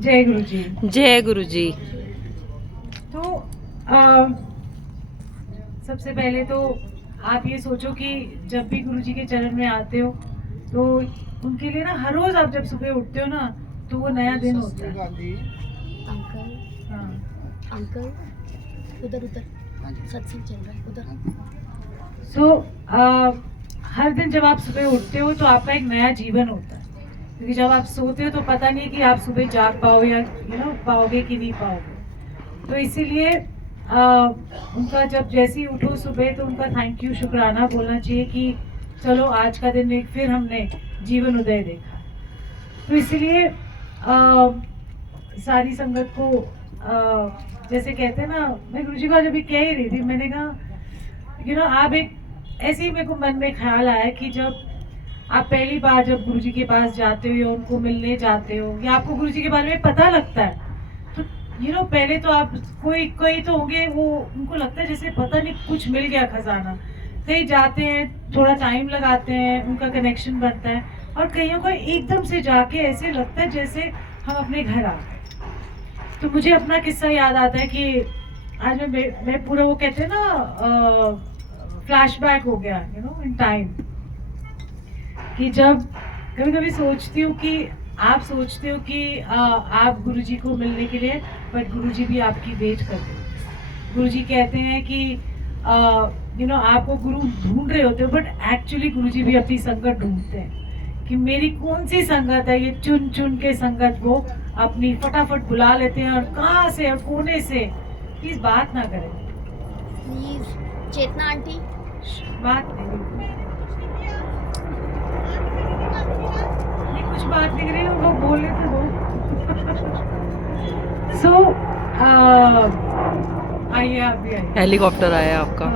जय गुरु जी। जय गुरु जी। तो सबसे पहले तो आप ये सोचो कि जब भी गुरु जी के चरण में आते हो तो उनके लिए ना हर रोज आप जब सुबह उठते हो ना तो वो नया दिन होता है। अंकल हाँ। अंकल उधर उधर सत्संग चल रहा है उधर। सो हर दिन जब आप सुबह उठते हो तो आपका एक नया जीवन होता है, क्योंकि जब आप सोते हो तो पता नहीं कि आप सुबह जाग पाओ या पाओगे कि नहीं पाओगे। तो इसीलिए उनका जब जैसे ही उठो सुबह तो उनका थैंक यू शुक्राना बोलना चाहिए कि चलो आज का दिन एक फिर हमने जीवन उदय देखा। तो इसीलिए सारी संगत को जैसे कहते हैं ना, मैं गुरुजी को जब भी कह ही रही थी, मैंने कहा आप एक ऐसे ही मेरे को मन में ख्याल आया कि जब आप पहली बार जब गुरुजी के पास जाते हो या उनको मिलने जाते हो या आपको गुरुजी के बारे में पता लगता है तो पहले तो आप कोई तो होंगे वो उनको लगता है जैसे पता नहीं कुछ मिल गया खजाना। कहीं जाते हैं थोड़ा टाइम लगाते हैं उनका कनेक्शन बनता है, और कईयों को एकदम से जाके ऐसे लगता है जैसे हम अपने घर आ गए। तो मुझे अपना किस्सा याद आता है कि आज मैं पूरा वो कहते हैं ना फ्लैशबैक हो गया इन टाइम, कि जब कभी कभी सोचती हूँ कि आप सोचते हो कि आप गुरुजी को मिलने के लिए, बट गुरुजी भी आपकी वेट करते हैं। गुरुजी कहते हैं कि आपको गुरु ढूंढ रहे होते हो, बट एक्चुअली गुरुजी भी अपनी संगत ढूंढते हैं कि मेरी कौन सी संगत है। ये चुन चुन के संगत वो अपनी फटाफट बुला लेते हैं, और कहाँ से और कोने से। प्लीज बात ना करें, प्लीज। चेतना आंटी बात नहीं, कुछ बात नहीं करी, लोग बोल रहे थे वो। सो आइए आप भी आइए। हेलीकॉप्टर आया आपका।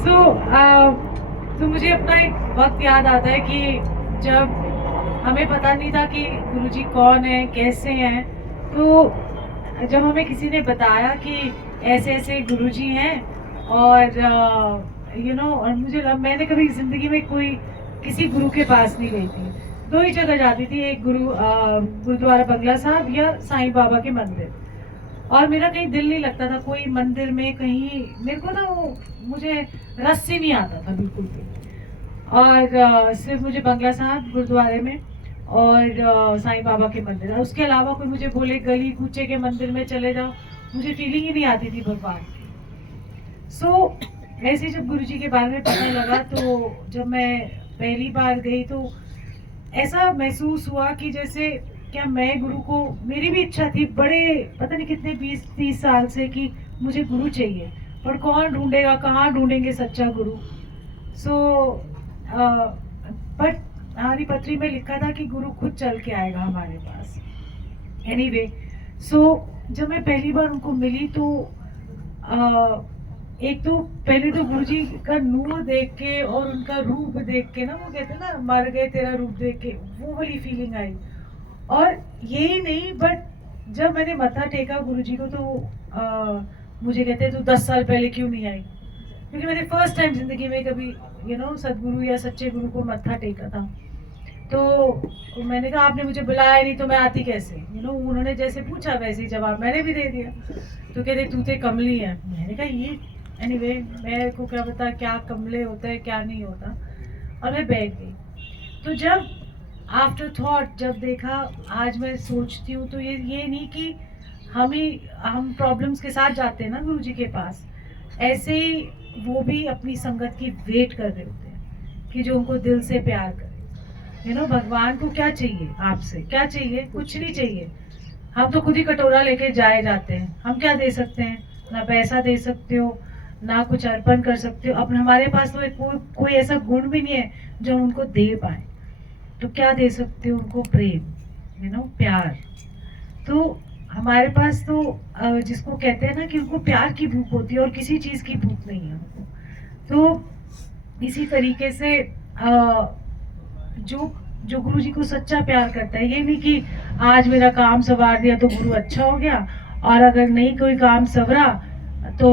सो तो मुझे अपना एक वक्त याद आता है कि जब हमें पता नहीं था कि गुरुजी कौन है कैसे हैं, तो जब हमें किसी ने बताया कि ऐसे ऐसे गुरुजी हैं, और और मैंने कभी जिंदगी में कोई किसी गुरु के पास नहीं गई थी। दो ही जगह जाती थी, एक गुरुद्वारा बंगला साहब या साईं बाबा के मंदिर, और मेरा कहीं दिल नहीं लगता था कोई मंदिर में कहीं। मेरे को ना वो मुझे रस से नहीं आता था बिल्कुल भी, और सिर्फ मुझे बंगला साहब गुरुद्वारे में और साईं बाबा के मंदिर, और उसके अलावा कोई मुझे बोले गली कूचे के मंदिर में चले जाओ, मुझे फीलिंग ही नहीं आती थी भगवान की। ऐसे जब गुरुजी के बारे में पता लगा, तो जब मैं पहली बार गई तो ऐसा महसूस हुआ कि जैसे क्या मैं गुरु को, मेरी भी इच्छा थी बड़े पता नहीं कितने 20-30 साल से कि मुझे गुरु चाहिए, पर कौन ढूंढेगा, कहाँ ढूंढेंगे सच्चा गुरु। बट हमारी पत्री में लिखा था कि गुरु खुद चल के आएगा हमारे पास। एनीवे, जब मैं पहली बार उनको मिली तो एक तो पहले तो गुरुजी का नूर देख के और उनका रूप देख के ना, वो कहते हैं ना मर गए तेरा रूप देख के, वो वाली फीलिंग आई। और यही नहीं, बट जब मैंने मत्था टेका गुरुजी को तो मुझे कहते तू 10 साल पहले क्यों नहीं आई, क्योंकि मैंने फर्स्ट टाइम जिंदगी में कभी सदगुरु या सच्चे गुरु को मत्था टेका था। तो मैंने कहा आपने मुझे बुलाया नहीं तो मैं आती कैसे। उन्होंने जैसे पूछा वैसे ही जवाब मैंने भी दे दिया। तो कहते तू तो कमली है। मैंने कहा ये एनीवे, मेरे को क्या पता क्या कमले होता है क्या नहीं होता, और मैं बैठ गई। तो जब आफ्टर थॉट जब देखा, आज मैं सोचती हूँ तो ये नहीं कि हम प्रॉब्लम्स के साथ जाते हैं ना गुरु जी के पास, ऐसे ही वो भी अपनी संगत की वेट कर रहे होते हैं कि जो उनको दिल से प्यार करे। भगवान को क्या चाहिए, आपसे क्या चाहिए, कुछ नहीं चाहिए। हम तो खुद ही कटोरा लेके जाए जाते हैं, हम क्या दे सकते हैं, ना पैसा दे सकते हो ना कुछ अर्पण कर सकते हो। अब हमारे पास तो कोई ऐसा गुण भी नहीं है जो हम उनको दे पाए, तो क्या दे सकते हो उनको, प्रेम, प्यार। तो हमारे पास तो जिसको कहते हैं ना कि उनको प्यार की भूख होती है और किसी चीज की भूख नहीं है उनको। तो इसी तरीके से जो गुरु जी को सच्चा प्यार करता है, ये नहीं कि आज मेरा काम सवार दिया तो गुरु अच्छा हो गया, और अगर नहीं कोई काम सवरा तो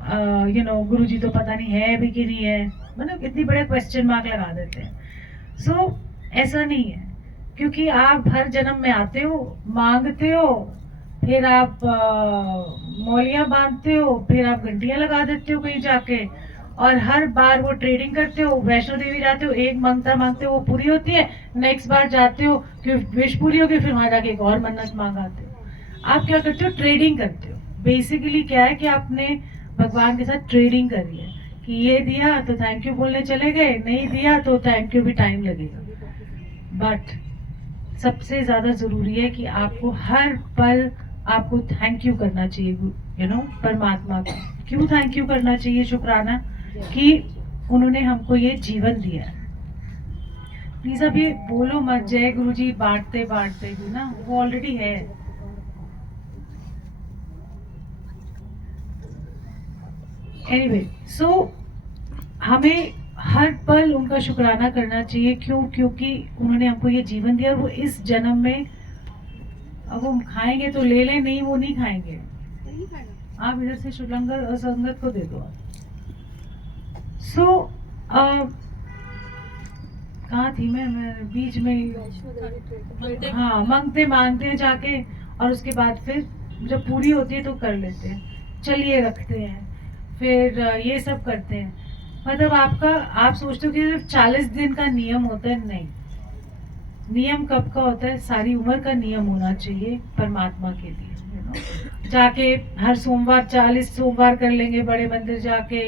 गुरु जी तो पता नहीं है भी कि नहीं है, मतलब इतनी बड़े क्वेश्चन मार्क लगा देते हैं। ऐसा नहीं है। क्योंकि आप हर जन्म में आते हो, मांगते हो, फिर आप मौलियाँ बांधते हो, फिर आप घंटियाँ लगा देते हो कहीं जाके, और हर बार वो ट्रेडिंग करते हो, वैष्णो देवी जाते हो, एक मांगता मांगते हो वो पूरी होती है, नेक्स्ट बार जाते हो कि विश पूरी होगी, फिर वहां जाके एक और मन्नत मांगाते हो। आप क्या करते हो? ट्रेडिंग करते हो। बेसिकली क्या है कि आपने भगवान के साथ ट्रेडिंग करी है कि ये दिया तो थैंक यू बोलने चले गए, नहीं दिया तो थैंक यू भी टाइम लगेगा। बट सबसे ज्यादा जरूरी है कि आपको हर पल आपको थैंक यू करना चाहिए, परमात्मा को। क्यों थैंक यू करना चाहिए? शुक्राना कि उन्होंने हमको ये जीवन दिया है। प्लीज अब ये बोलो मत जय गुरु जी बांटते बांटते भी ना, वो ऑलरेडी है। एनीवे, सो हमें हर पल उनका शुक्राना करना चाहिए। क्यों? क्योंकि उन्होंने हमको ये जीवन दिया, वो इस जन्म में, अब वो खाएंगे तो ले लें, नहीं वो नहीं खाएंगे। आप इधर से शुभलंगर और संगत को दे दो। सो कहाँ थी मैं बीच में हाँ, मांगते मांगते हैं जाके, और उसके बाद फिर जब पूरी होती है तो कर लेते हैं, चलिए रखते हैं, फिर ये सब करते हैं। मतलब आप सोचते हो कि सिर्फ 40 दिन का नियम होता है? नहीं, नियम कब का होता है? सारी उम्र का नियम होना चाहिए परमात्मा के लिए। जाके हर सोमवार 40 सोमवार कर लेंगे, बड़े मंदिर जाके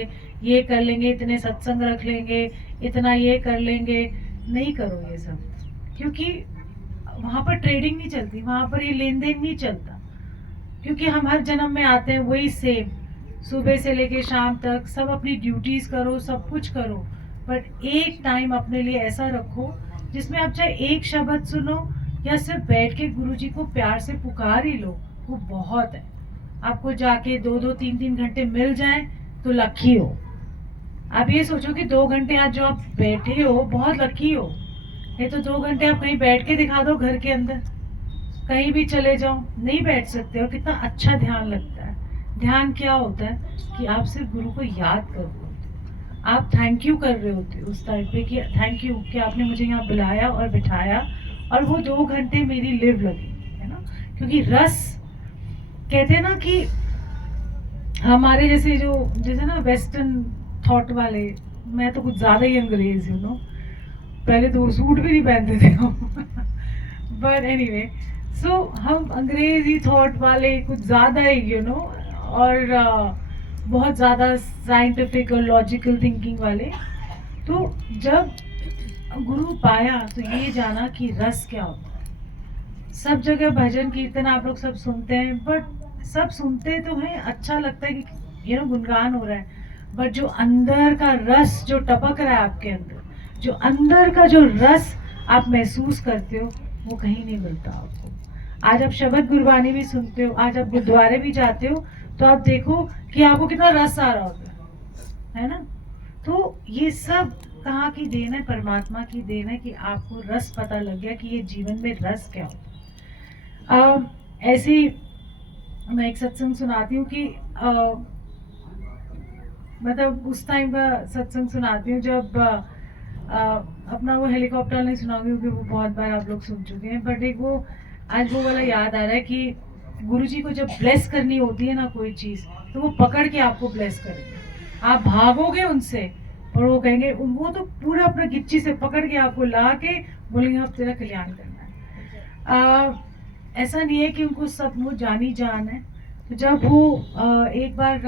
ये कर लेंगे, इतने सत्संग रख लेंगे, इतना ये कर लेंगे। नहीं करो ये सब, क्योंकि वहां पर ट्रेडिंग नहीं चलती, वहां पर ये लेन देन नहीं चलता। क्योंकि हम हर जन्म में आते हैं वही सेम, सुबह से लेके शाम तक सब अपनी ड्यूटीज करो, सब कुछ करो, बट एक टाइम अपने लिए ऐसा रखो जिसमें आप चाहे एक शब्द सुनो या सिर्फ बैठ के गुरुजी को प्यार से पुकार ही लो, वो बहुत है। आपको जाके 2-2, 3-3 घंटे मिल जाए तो लकी हो। आप ये सोचो कि 2 घंटे आज जो आप बैठे हो बहुत लकी हो। नहीं तो 2 घंटे आप कहीं बैठ के दिखा दो, घर के अंदर कहीं भी चले जाओ, नहीं बैठ सकते। और कितना अच्छा ध्यान लगता है। ध्यान क्या होता है कि आप सिर्फ गुरु को याद कर रहे होते, आप थैंक यू कर रहे होते उस टाइम पे कि थैंक यू कि आपने मुझे यहाँ बुलाया और बिठाया, और वो 2 घंटे मेरी लिव लगी, है ना। क्योंकि रस कहते हैं ना कि हमारे जैसे ना वेस्टर्न थॉट वाले, मैं तो कुछ ज्यादा ही अंग्रेज पहले तो वो सूट भी नहीं पहनते थे हम बट एनीवे, सो हम अंग्रेजी थॉट वाले कुछ ज्यादा ही और बहुत ज्यादा साइंटिफिक और लॉजिकल थिंकिंग वाले। तो जब गुरु पाया तो ये जाना कि रस क्या होता है। सब जगह भजन कीर्तन आप लोग सब सुनते हैं, बट सब सुनते तो हैं, अच्छा लगता है कि गुणगान हो रहा है, बट जो अंदर का रस जो टपक रहा है आपके अंदर, जो अंदर का जो रस आप महसूस करते हो, वो कहीं नहीं मिलता आपको। आज आप शब्द गुरबानी भी सुनते हो, आज आप गुरुद्वारे भी जाते हो, तो आप देखो कि आपको कितना रस आ रहा होता है ना। तो ये सब कहाँ की देन है? परमात्मा की देन है कि आपको रस पता लग गया कि ये जीवन में रस क्या होता है। ऐसी मैं एक सत्संग सुनाती हूँ कि मतलब उस टाइम का सत्संग सुनाती हूँ जब अपना वो हेलीकॉप्टर नहीं सुनाऊंगी क्योंकि वो बहुत बार आप लोग सुन चुके हैं, बट एक वो आज वो वाला याद आ रहा है कि गुरुजी को जब ब्लेस करनी होती है ना कोई चीज, तो वो पकड़ के आपको ब्लेस करेंगे। आप भागोगे उनसे और वो कहेंगे, वो तो पूरा अपना गिच्ची से पकड़ के आपको ला के बोलेंगे अब तेरा कल्याण करना है। ऐसा नहीं है कि उनको सब वो जानी जान है। तो जब वो एक बार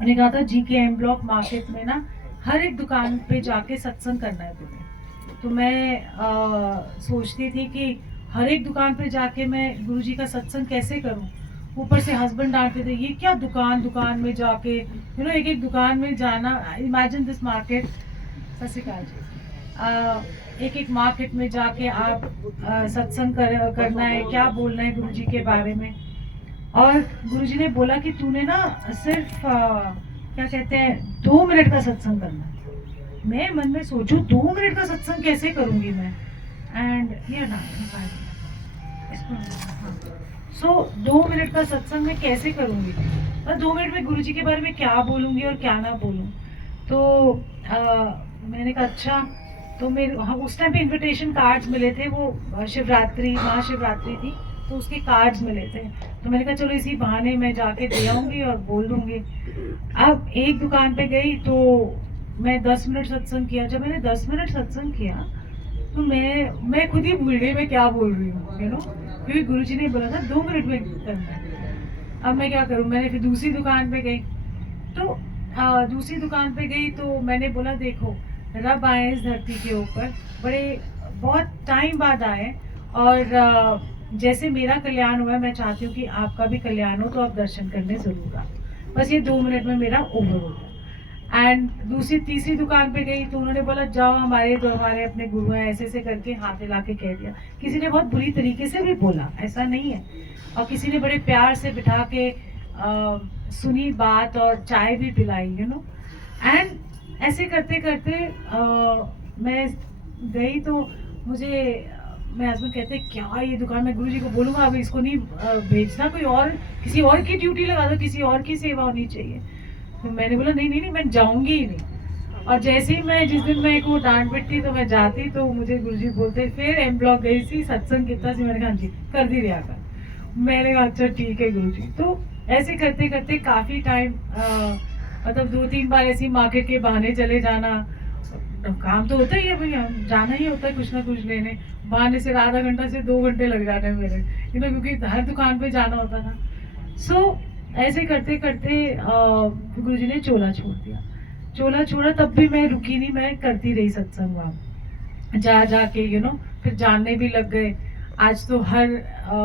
मैंने कहा था जी के एम ब्लॉक मार्केट में ना हर एक दुकान पे जाके सत्संग करना है तुम्हें। तो मैं सोचती थी कि हर एक दुकान पे जाके मैं गुरुजी का सत्संग कैसे करूं। ऊपर से हस्बैंड डांटते थे, ये क्या दुकान दुकान में जाके एक एक दुकान में जाना। इमेजिन दिस मार्केट, सत श्री अकाल जी, एक एक मार्केट में जाके आप सत्संग करना है, क्या बोलना है गुरुजी के बारे में। और गुरुजी ने बोला कि तूने ना सिर्फ क्या कहते हैं 2 मिनट का सत्संग करना है। मैं मन में सोचू 2 मिनट का सत्संग कैसे करूंगी मैं, एंड ये ना सो 2 मिनट का सत्संग मैं कैसे करूंगी, और 2 मिनट में गुरुजी के बारे में क्या बोलूंगी और क्या ना बोलूं। तो मैंने कहा अच्छा, तो मेरे हम उस टाइम पे इनविटेशन कार्ड्स मिले थे, वो शिवरात्रि महाशिवरात्रि थी, तो उसके कार्ड्स मिले थे। तो मैंने कहा चलो इसी बहाने मैं जाके दे आऊँगी और बोल दूँगी। अब एक दुकान पे गई तो मैं 10 मिनट सत्संग किया। जब मैंने 10 मिनट सत्संग किया तो मैं खुद ही भूल गई मैं क्या बोल रही हूँ, यू नो, क्योंकि गुरुजी ने बोला था 2 मिनट में करना है। अब मैं क्या करूँ, मैंने फिर दूसरी दुकान पे गई। तो दूसरी दुकान पे गई तो मैंने बोला देखो, रब आए इस धरती के ऊपर, बड़े बहुत टाइम बाद आए, और जैसे मेरा कल्याण हुआ है मैं चाहती हूँ कि आपका भी कल्याण हो, तो आप दर्शन करने जरूर आओ। बस ये 2 मिनट में मेरा ओवर हो गया। एंड दूसरी तीसरी दुकान पे गई तो उन्होंने बोला जाओ, हमारे अपने गुरु हैं, ऐसे ऐसे करके हाथ हिला के कह दिया। किसी ने बहुत बुरी तरीके से भी बोला, ऐसा नहीं है, और किसी ने बड़े प्यार से बिठा के सुनी बात और चाय भी पिलाई, यू नो। एंड ऐसे करते करते मैं गई तो मुझे मेरे हस्बैंड कहते क्या ये दुकान, मैं गुरुजी को बोलूँगा अब इसको नहीं भेजना, कोई और किसी और की ड्यूटी लगा दो, किसी और की सेवा होनी चाहिए। तो मैंने बोला नहीं नहीं नहीं, मैं जाऊंगी ही नहीं। और जैसे ही मैं जिस दिन मैं को डांट पिटती तो मैं जाती, तो मुझे गुरुजी बोलते फिर एम ब्लॉक गई सी सत्संग कितना सी, मैंने कहा जी कर दी रहा कर। मैंने कहा अच्छा ठीक है गुरुजी। तो ऐसे करते करते काफ़ी टाइम मतलब 2-3 बार ऐसी मार्केट के बहाने चले जाना, काम तो होता ही है भैया, जाना ही होता है कुछ ना कुछ लेने, बहाने से आधा घंटा से 2 घंटे लग जाते हैं मेरे, यू नो, क्योंकि हर दुकान पे जाना होता था। सो ऐसे करते करते गुरुजी ने चोला छोड़ दिया। चोला छोड़ा तब भी मैं रुकी नहीं, मैं करती रही सत्संग वहाँ जा जा के, यू नो, फिर जानने भी लग गए। आज तो हर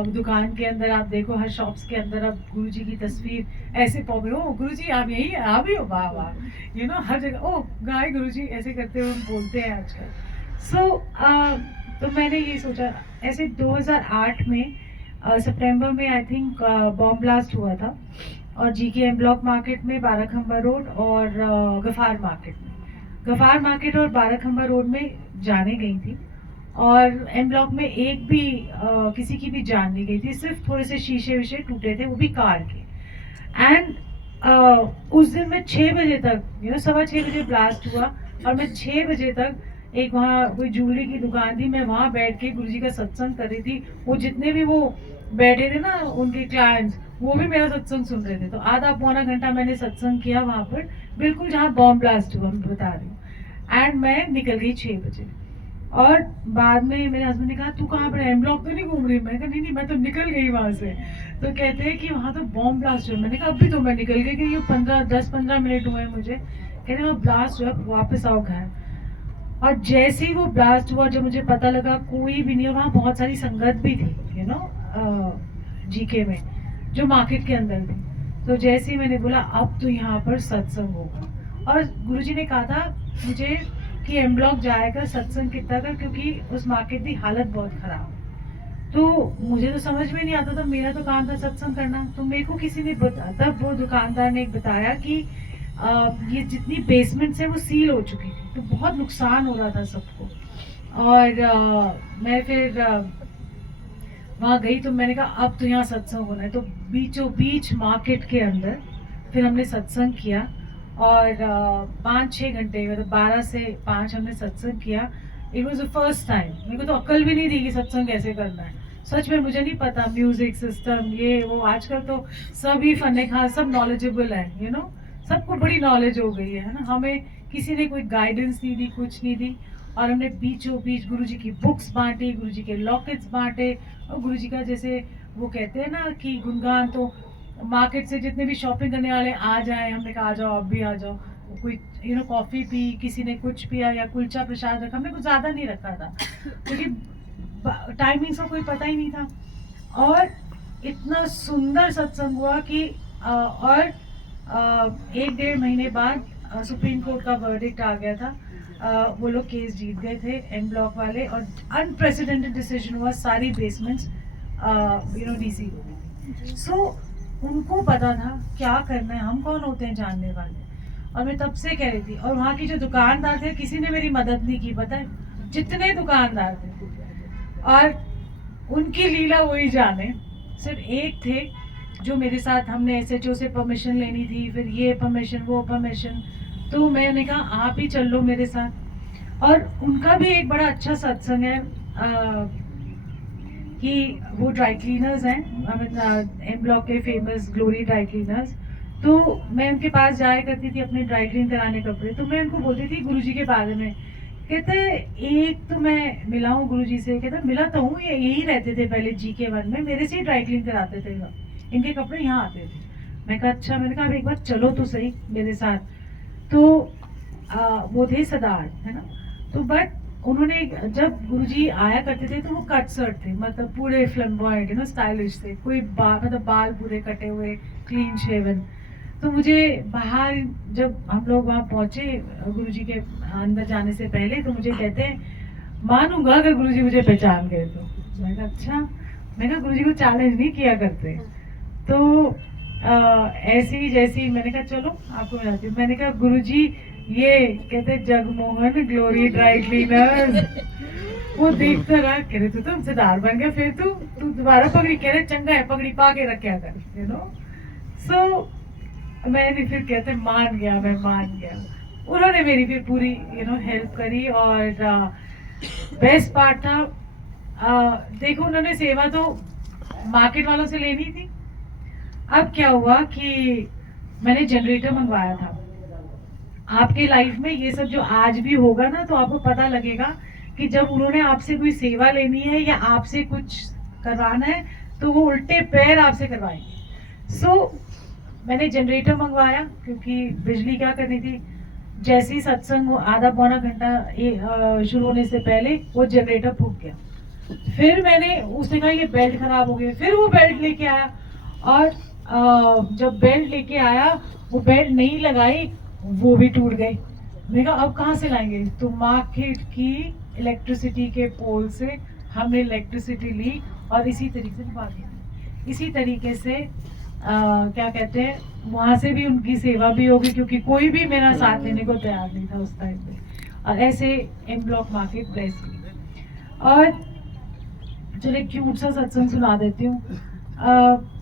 दुकान के अंदर आप देखो, हर शॉप्स के अंदर अब गुरुजी की तस्वीर ऐसे पॉप, ओ गुरुजी आप यही है, आप ही हो, वाह वाह, यू नो, हर जगह ओ गाय गुरुजी ऐसे करते हुए हम बोलते हैं आजकल। सो तो मैंने ये सोचा, ऐसे 2008 में सितंबर में आई थिंक बॉम्ब ब्लास्ट हुआ था, और GKM ब्लॉक मार्केट में, बाराखंबा रोड और गफार मार्केट में, गफार मार्केट और बाराखंबा रोड में जाने गई थी, और एम ब्लॉक में एक भी किसी की भी जान नहीं गई थी, सिर्फ थोड़े से शीशे विशे टूटे थे, वो भी कार के। एंड उस दिन मैं 6 बजे तक, यू नो, 6:15 बजे ब्लास्ट हुआ, और मैं 6 बजे तक एक वहाँ कोई ज्वेलरी की दुकान थी, मैं वहाँ बैठ के गुरुजी का सत्संग कर रही थी। वो जितने भी वो बैठे थे ना उनके क्लाइंट्स, वो भी मेरा सत्संग सुन रहे थे। तो आधा पौना घंटा मैंने सत्संग किया वहाँ पर, बिल्कुल जहाँ बॉम्ब ब्लास्ट हुआ, मैं बता रही हूँ। एंड मैं निकल गई 6 बजे, और बाद में मेरे हस्बैंड ने कहा तू कहाँ पर, एम ब्लॉक तो नहीं घूम रही? मैं कहा नहीं नहीं, मैं तो निकल गई वहाँ से। तो कहते हैं कि वहाँ तो बॉम्ब ब्लास्ट हुआ। मैंने कहा अभी तो मैं निकल गई, कि ये 10-15 मिनट हुए मुझे। कहते वहाँ ब्लास्ट हुआ, वापस आओ घर। और जैसे ही वो ब्लास्ट हुआ, जब मुझे पता लगा कोई भी नहीं, वहाँ बहुत सारी संगत भी थी, यू नो, GK में, जो मार्केट के अंदर थी। तो जैसे ही मैंने बोला अब तो यहाँ पर सत्संग होगा, और गुरुजी ने कहा था मुझे कि एम ब्लॉक जाएगा सत्संग कितना कर, क्योंकि उस मार्केट की हालत बहुत खराब है। तो मुझे तो समझ में नहीं आता था, मेरा तो काम था सत्संग करना। तो मेरे को किसी ने तब वो दुकानदार ने बताया कि ये जितनी बेसमेंट्स है वो सील हो चुकी थी, तो बहुत नुकसान हो रहा था सबको। और मैं फिर वहाँ गई, तो मैंने कहा अब तो यहाँ सत्संग होना है। तो बीचों बीच मार्केट के अंदर फिर हमने सत्संग किया, और 5-6 घंटे, मतलब 12 से 5 हमने सत्संग किया। It was the first time, मेरे को तो अक्ल भी नहीं थी कि सत्संग कैसे करना है। सच में मुझे नहीं पता म्यूजिक सिस्टम ये वो, आजकल तो सभी फन्ने खा सब नॉलेजेबल है, यू नो, सबको बड़ी नॉलेज हो गई है ना। हमें किसी ने कोई गाइडेंस नहीं दी, कुछ नहीं दी, और हमने बीचों बीच गुरुजी की बुक्स बांटी, गुरुजी के लॉकेट्स बांटे, और गुरुजी का जैसे वो कहते हैं ना कि गुणगान, तो मार्केट से जितने भी शॉपिंग करने वाले आ जाए, हमने कहा आ जाओ, आप भी आ जाओ। कोई, यू नो, कॉफ़ी पी, किसी ने कुछ पिया, या कुलचा प्रसाद रखा, हमने कुछ ज़्यादा नहीं रखा था, क्योंकि टाइमिंग्स का कोई पता ही नहीं था। और इतना सुंदर सत्संग हुआ कि और 1-1.5 महीने बाद सुप्रीम कोर्ट का वर्डिक्ट आ गया था। वो लोग केस जीत गए थे एम ब्लॉक वाले, और अनप्रेसिडेंटेड डिसीजन हुआ, सारी बेसमेंट्स यू नो DC हो गई। सो उनको पता था क्या करना है, हम कौन होते हैं जानने वाले। और मैं तब से कह रही थी, और वहाँ की जो दुकानदार थे किसी ने मेरी मदद नहीं की, पता है, जितने दुकानदार थे, और उनकी लीला वही जाने। सिर्फ एक थे जो मेरे साथ, हमने SHO से परमिशन लेनी थी, फिर ये परमिशन वो परमिशन, तो मैंने कहा आप ही चल लो मेरे साथ। और उनका भी एक बड़ा अच्छा सत्संग है कि वो ड्राई क्लीनर्स हैं एम ब्लॉक के फेमस ग्लोरी ड्राई क्लीनर्स। तो मैं उनके पास जाया करती थी अपने ड्राई क्लीन कराने कपड़े। तो मैं उनको बोलती थी गुरुजी के बारे में। कहते एक तो मैं मिला हूँ गुरुजी से। कहता मिला तो हूँ, ये यही रहते थे पहले GK1 में, मेरे से ही ड्राई क्लीन कराते थे, इनके कपड़े यहाँ आते थे। मैं कहा अच्छा। मैंने कहा एक बार चलो तो सही मेरे साथ। तो वो थे सदार्थ, है ना। तो बट उन्होंने जब गुरुजी आया करते थे तो वो कट शर्ट थे, मतलब पूरे फ्लैम्बॉयंट, यू नो, स्टाइलिश थे। कोई मतलब बाल पूरे कटे हुए, क्लीन शेवन। तो मुझे बाहर जब हम लोग वहाँ पहुंचे गुरुजी के अंदर जाने से पहले, तो मुझे कहते हैं मानूंगा अगर गुरुजी मुझे पहचान गए तो। मैं कहा अच्छा। मैं कहा गुरुजी को चैलेंज नहीं किया करते। तो ऐसी जैसी मैंने कहा चलो आपको मिलाती हूँ। मैंने कहा गुरुजी ये कहते जगमोहन ग्लोरी ड्राई क्लीनर्स। वो देखता रहा, कह रहे तू तो हमसेदार बन गया, फिर तू दोबारा पगड़ी, कह रहे चंगा है पगड़ी पा के रखा कर, यू नो। सो मैंने फिर कहते मान गया, मैं मान गया। उन्होंने मेरी फिर पूरी यू नो हेल्प करी। और बेस्ट पार्ट था देखो, उन्होंने सेवा तो मार्केट वालों से लेनी थी। अब क्या हुआ कि मैंने जनरेटर मंगवाया था। आपके लाइफ में ये सब जो आज भी होगा ना, तो आपको पता लगेगा कि जब उन्होंने आपसे कोई सेवा लेनी है या आपसे कुछ करवाना है तो वो उल्टे पैर आपसे करवाएंगे। सो मैंने जनरेटर मंगवाया क्योंकि बिजली क्या करनी थी। जैसे ही सत्संग आधा पौना घंटा शुरू होने से पहले वो जनरेटर फूक गया। फिर मैंने उसने कहा ये बेल्ट खराब हो गई। फिर वो बेल्ट लेके आया और जब बेल्ट लेके आया वो बेल्ट नहीं लगाई, वो भी टूट गई। मैंने कहा अब कहाँ से लाएंगे। तो मार्केट की इलेक्ट्रिसिटी के पोल से हमने इलेक्ट्रिसिटी ली और इसी तरीके से क्या कहते हैं, वहां से भी उनकी सेवा भी होगी क्योंकि कोई भी मेरा साथ देने को तैयार नहीं था उस टाइम पे। और ऐसे एम ब्लॉक मार्केट प्लेस हुई। और चलो एक क्यूट सा सत्संग सुना देती हूँ।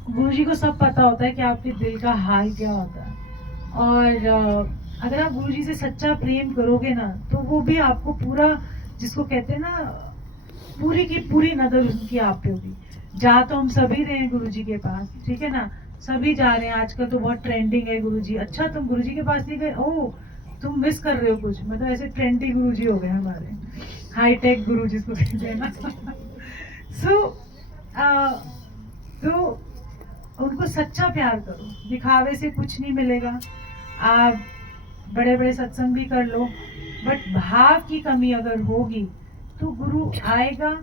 गुरुजी को सब पता होता है कि आपके दिल का हाल क्या होता है। और अगर आप गुरुजी से सच्चा प्रेम करोगे ना, तो वो भी आपको पूरा, जिसको कहते हैं ना, पूरी की पूरी नजर उनकी आप पे होगी। जा तो हम सभी रहे हैं गुरुजी के पास, ठीक है ना, सभी जा रहे हैं। आजकल तो बहुत ट्रेंडिंग है गुरुजी। अच्छा तुम गुरुजी के पास नहीं गए, ओह तुम मिस कर रहे हो कुछ। मतलब ऐसे ट्रेंडी गुरुजी हो गए हमारे, हाईटेक गुरु जिसको कहते हैं ना। सो तो उनको सच्चा प्यार करो, दिखावे से कुछ नहीं मिलेगा। आप बड़े बड़े सत्संग भी कर लो, बट भाव की कमी अगर होगी तो गुरु आएगा।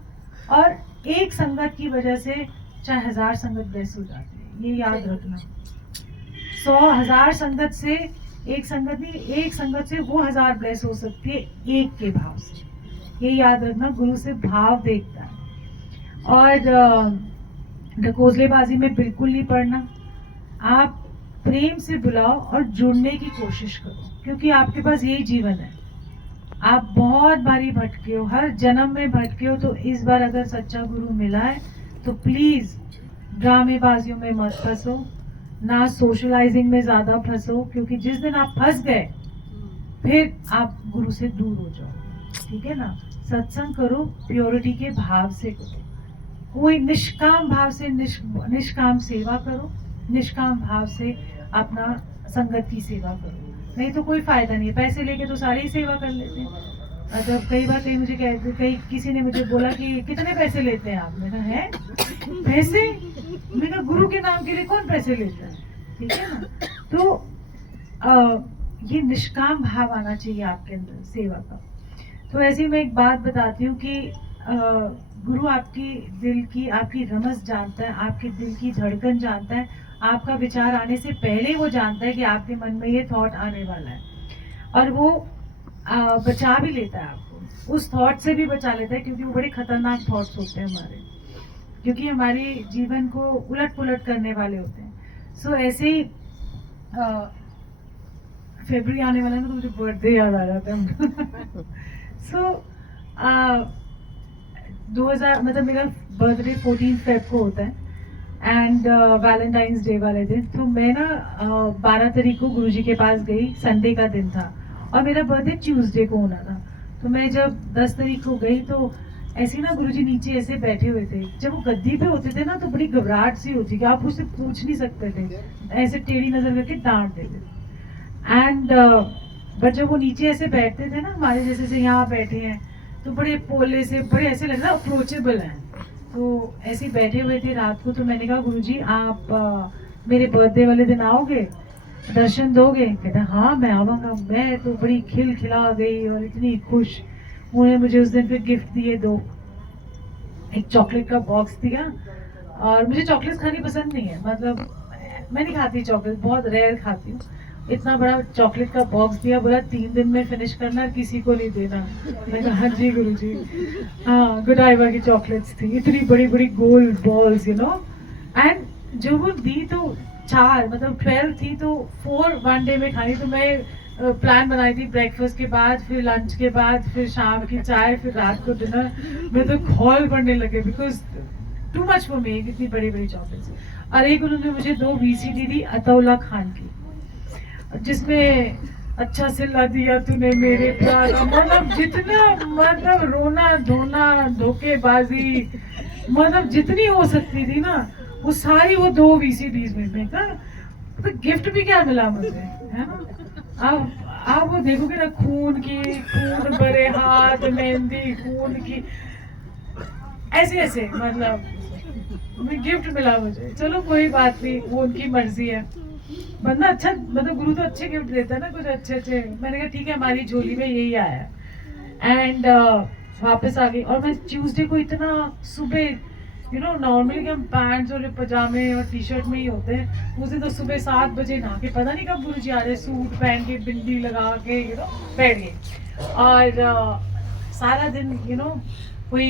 और एक संगत की वजह से चाहे 1000 संगत ब्लेस हो जाती है, ये याद रखना। 100,000 संगत से एक संगत नहीं, एक संगत से वो 1000 ब्लेस हो सकती है एक के भाव से। ये याद रखना, गुरु से भाव देखता है। और ढकोसलेबाजी में बिल्कुल नहीं पड़ना। आप प्रेम से बुलाओ और जुड़ने की कोशिश करो, क्योंकि आपके पास यही जीवन है। आप बहुत बारी भटके हो, हर जन्म में भटके हो, तो इस बार अगर सच्चा गुरु मिला है तो प्लीज ड्रामेबाजियों में मत फंसो, ना सोशलाइजिंग में ज्यादा फंसो, क्योंकि जिस दिन आप फंस गए फिर आप गुरु से दूर हो जाओ। ठीक है ना। सत्संग करो, प्योरिटी के भाव से करो, कोई निष्काम भाव से निष्काम सेवा करो, निष्काम भाव से अपना संगत की सेवा करो। नहीं तो कोई फायदा नहीं है। पैसे लेके तो सारे ही सेवा कर लेते हैं। मतलब कई बार कहीं किसी ने मुझे बोला कि कितने पैसे लेते हैं आप। मैंने कहा है पैसे, मैंने कहा गुरु के नाम के लिए कौन पैसे लेता है। ठीक है ना। तो ये निष्काम भाव आना चाहिए आपके अंदर सेवा का। तो ऐसे ही मैं एक बात बताती हूँ कि गुरु आपकी दिल की, आपकी रमस जानता है, आपके दिल की धड़कन जानता है। आपका विचार आने से पहले वो जानता है कि आपके मन में ये थॉट आने वाला है, और वो बचा भी लेता है आपको, उस थॉट से भी बचा लेता है, क्योंकि वो बड़े खतरनाक थॉट्स होते हैं हमारे, क्योंकि हमारे जीवन को उलट पुलट करने वाले होते हैं। सो ऐसे ही फरवरी आने वाला है ना, तो मुझे बर्थडे याद आ जाता है। सो 2000 मतलब मेरा बर्थडे 14 फेब को होता है, एंड वैलेंटाइंस डे वाले दिन। तो मैं ना 12 तारीख को गुरुजी के पास गई, संडे का दिन था, और मेरा बर्थडे ट्यूसडे को होना था। तो मैं जब 10 तारीख को गई तो ऐसे ना गुरुजी नीचे ऐसे बैठे हुए थे। जब वो गद्दी पे होते थे ना तो बड़ी घबराहट सी होती कि आप उससे पूछ नहीं सकते थे, ऐसे टेढ़ी नजर करके डांट देते थे। एंड बट जब वो नीचे ऐसे बैठते थे ना हमारे जैसे से यहाँ बैठे हैं तो बड़े पोले से, बड़े ऐसे लग रहा अप्रोचेबल हैं। तो ऐसे ही बैठे हुए थे रात को, तो मैंने कहा गुरुजी आप मेरे बर्थडे वाले दिन आओगे, दर्शन दोगे? कहता हाँ मैं आऊँगा। मैं तो बड़ी खिल खिला गई और इतनी खुश। उन्होंने मुझे उस दिन फिर गिफ्ट दिए 2, एक चॉकलेट का बॉक्स दिया। और मुझे चॉकलेट खानी पसंद नहीं है, मतलब मैं नहीं खाती चॉकलेट, बहुत रेयर खाती हूँ। इतना बड़ा चॉकलेट का बॉक्स दिया, बोला 3 दिन में फिनिश करना, किसी को नहीं देना। मैंने कहा हाँ जी गुरुजी। हाँ, गुडाइवा की चॉकलेट्स थी, इतनी बड़ी बड़ी gold balls, you know. And जो वो दी तो 4, मतलब 12 थी तो 4 1 डे में खाई। तो मैं प्लान बनाई थी ब्रेकफास्ट के बाद, फिर लंच के बाद, फिर शाम की चाय, फिर रात को डिनर। मैं तो खौल पड़ने लगे because too much for me, इतनी बड़ी बड़ी चॉकलेट्स। और एक उन्होंने मुझे 2 VCD दी अतौला खान की, जिसमें अच्छा सिला दिया तूने मेरे प्यार, मतलब जितना, मतलब रोना धोना धोखेबाजी, मतलब जितनी हो सकती थी ना वो सारी वो 2 VCDs में। मैं कहा तो गिफ्ट भी क्या मिला मुझे, है ना। अब आप वो देखोगे ना, खून भरे हाथ, मेहंदी खून की, ऐसे ऐसे, मतलब गिफ्ट मिला मुझे। चलो कोई बात नहीं, वो उनकी मर्जी है। बंदा अच्छा, मतलब गुरु तो अच्छे गिफ्ट देता है ना, कुछ अच्छे अच्छे। मैंने कहा ठीक है, हमारी झोली में यही आया। एंड वापस आ गई। और मैं ट्यूसडे को इतना सुबह, यू नो नॉर्मली हम पैंट्स और पजामे और टी शर्ट में ही होते हैं, उस दिन तो सुबह 7 बजे नहा के, पता नहीं कब गुरु जी आ रहे, सूट पहन के बिंदी लगा के, यू नो बैठ गए। और सारा दिन, यू नो, कोई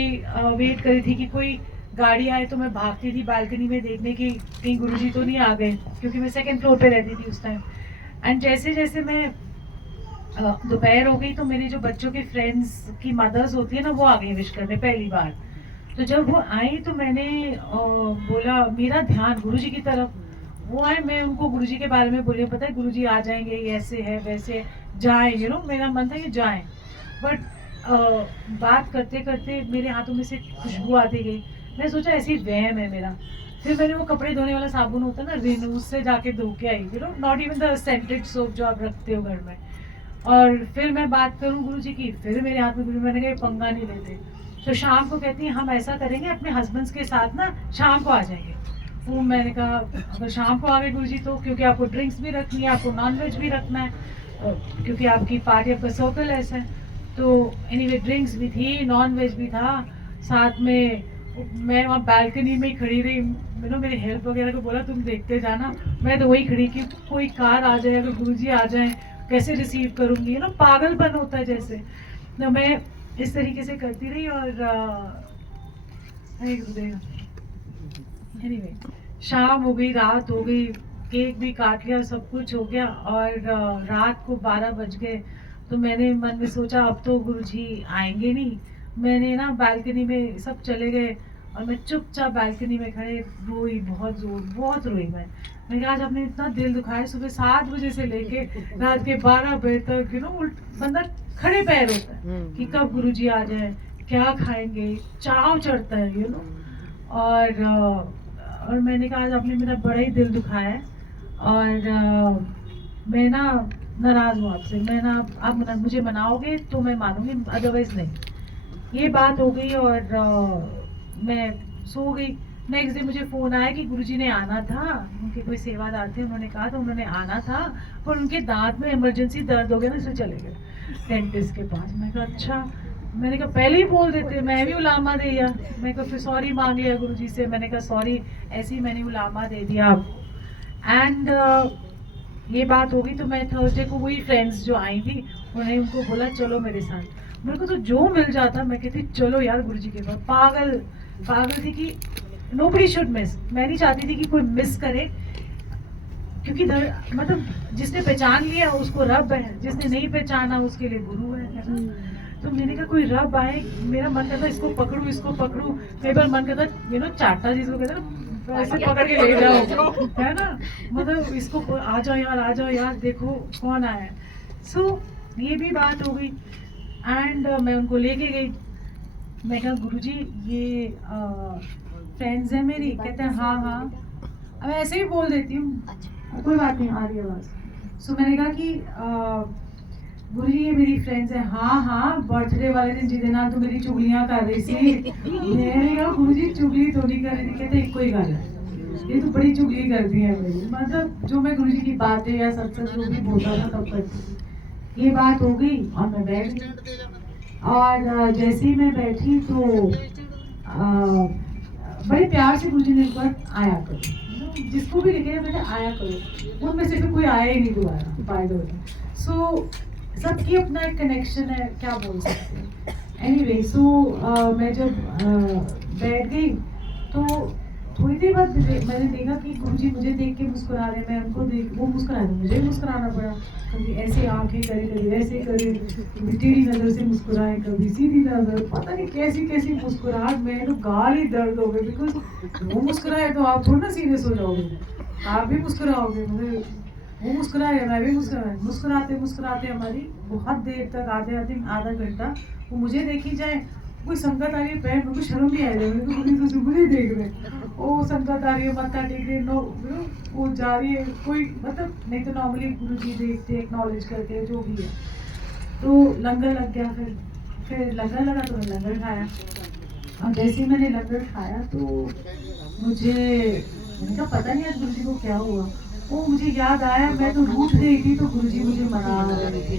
वेट करी थी कि कोई गाड़ी आए। तो मैं भागती थी बालकनी में देखने की कहीं गुरुजी तो नहीं आ गए, क्योंकि मैं 2nd फ्लोर पे रहती थी उस टाइम। एंड जैसे जैसे मैं दोपहर हो गई तो मेरे जो बच्चों के फ्रेंड्स की मदर्स होती है ना, वो आ गई विश करने पहली बार। तो जब वो आई तो मैंने बोला, मेरा ध्यान गुरुजी की तरफ। वो आए, मैं उनको गुरुजी के बारे में बोली, पता है गुरुजी आ जाएंगे, ये ऐसे है वैसे, जाएं, यू नो, मेरा मन था कि जाएं। बट बात करते करते मेरे हाथों में से खुशबू आती गई। मैं सोचा ऐसी वहम है मेरा। फिर मैंने वो कपड़े धोने वाला साबुन होता है ना, रिन, उससे जाके धो के आई, you know, not even the scented soap जो आप रखते हो घर में। और फिर मैं बात करूँ गुरुजी की, फिर मेरे हाथ में गुरु, मैंने कहा पंगा नहीं लेते। तो शाम को कहती है हम ऐसा करेंगे, अपने हस्बैंड्स के साथ ना शाम को आ जाएंगे। वो मैंने कहा अगर शाम को आ गए गुरुजी तो, क्योंकि आपको ड्रिंक्स भी रखनी है, आपको नॉन वेज भी रखना है, क्योंकि आपकी पार्टी, आपका सर्कल ऐसा है। तो एनीवे ड्रिंक्स भी थी, नॉन वेज भी था साथ में। मैं वहाँ बालकनी में ही खड़ी रही, मैंने मेरे हेल्प वगैरह को बोला तुम देखते जाना। मैं तो वही खड़ी कि कोई कार आ जाए, अगर गुरुजी आ जाए कैसे रिसीव करूँगी, ना पागलपन होता है जैसे। तो मैं इस तरीके से करती रही। और एनीवे शाम हो गई, रात हो गई, केक भी काट लिया, सब कुछ हो गया। और रात को 12 बज गए। तो मैंने मन में सोचा अब तो गुरुजी आएंगे नहीं। मैंने ना बालकनी में, सब चले गए और मैं चुपचाप बालकनी में खड़े रोई, बहुत रोई। मैं कहा आज आपने इतना दिल दुखाया, सुबह 7 बजे से लेके रात के 12 बजे तक, यू नो, बंदा खड़े पैर होता है कि कब गुरुजी आ जाए, क्या खाएंगे, चाव चढ़ता है, यू नो। और मैंने कहा आज आपने मेरा बड़ा ही दिल दुखाया है और मैं ना नाराज हूँ आपसे। मैं ना, आप मुझे मनाओगे तो मैं मानूंगी, अदरवाइज नहीं। ये बात हो गई और मैं सो गई। नेक्स्ट डे मुझे फ़ोन आया कि गुरुजी ने आना था, उनके कोई सेवादार थे, उन्होंने कहा था उन्होंने आना था, पर उनके दांत में इमरजेंसी दर्द हो गया ना, इसलिए चले गए डेंटिस्ट के पास। मैं कहा अच्छा। मैंने कहा पहले ही बोल देते, मैं भी उलामा दे दिया। मैं कहा फिर सॉरी मांग लिया गुरुजी से। मैंने कहा सॉरी, ऐसे ही मैंने उलामा दे दिया आपको। एंड ये बात होगी तो मैं थर्सडे को वही फ्रेंड्स जो आई थी उन्हें, उनको बोला चलो मेरे साथ। मेरे को तो जो मिल जाता मैं कहती चलो यार गुरुजी के पास। पागल थी कि नोबडी शुड मिस। मैं नहीं चाहती थी कि कोई मिस करे, क्योंकि मतलब जिसने पहचान लिया उसको रब है, जिसने नहीं पहचाना उसके लिए गुरु है। तो मैंने कहा कोई रब आए, मेरा मन करता इसको पकड़ू। कई बार मन करता, यू नो, चाटा जिसको कहते हैं ना, ऐसे पकड़ के ले जाओ, है ना, मतलब इसको आ जाओ यार, देखो कौन आया है। सो ये भी बात हो गई। एंड मैं उनको लेके गई। मैं कहा गुरुजी ये फ्रेंड्स है मेरी। कहते हैं हाँ हाँ। अब ऐसे ही बोल देती हूँ, अच्छा कोई बात नहीं, आ रही आवाज़। सो मैंने कहा कि गुरुजी ये मेरी फ्रेंड्स है। हाँ हाँ, बर्थडे वाले दिन जिस दिन तो मेरी चुगलियाँ कर रही थी। मैंने कहा गुरुजी चुगली तो नहीं कर रही थी। कहते एक कोई गल है, ये तो बड़ी चुगली करती है मेरी। मतलब जो मैं गुरुजी की बातें या सत्संग जो भी बोलता था सब करती थी। ये बात हो गई और मैं बैठ गई। और जैसे ही मैं बैठी तो बड़े प्यार से गुरुजी ने एक बार आया करो, जिसको भी लिखे बेटा आया करो। उनमें से फिर कोई आया ही नहीं दोबारा, बाय द वे। सो सबकी अपना एक कनेक्शन है, क्या बोल सकते हैं। एनीवे सो मैं जब बैठ गई तो थोड़ी देर बाद मैंने देखा कि गुरुजी मुझे देख के मुस्कुरा रहे, मैं उनको देख, वो मुस्कुरा रहे, मुझे मुस्कुराना पड़ा। कभी ऐसे आंखें करे, कभी ऐसे करे, कभी टेढ़ी नजर से मुस्कुराए, कभी सीधी नजर, पता नहीं कैसी कैसी मुस्कुराहट। मैं तो गाल ही दर्द हो गई, बिकॉज वो मुस्कुराए तो आप थोड़ा ना सीरियस हो जाओगे, आप भी मुस्कुराओगे। मुझे वो मुस्कुराए, मैं भी मुस्कुराए, मुस्कुराते मुस्कुराते हमारी बहुत देर तक, आधा घंटा वो मुझे देखी जाए। कोई संगत आ रही है, पैर मेरे को शर्म भी आ रही है, मेरे को मुझे देख रहे, वो संगत आ रही है, मत्था टेक रही है, नो वो जा रही है, कोई मतलब नहीं तो नॉर्मली गुरुजी देखते एक्नॉलेज करते जो भी है। तो लंगर लग गया, फिर लंगर लगा तो मैंने लंगर खाया। और जैसे ही मैंने लंगर खाया तो मैंने कहा पता नहीं आज गुरुजी को क्या हुआ। वो मुझे याद आया मैं तो रूठ गई थी तो गुरुजी मुझे मना रहे थे।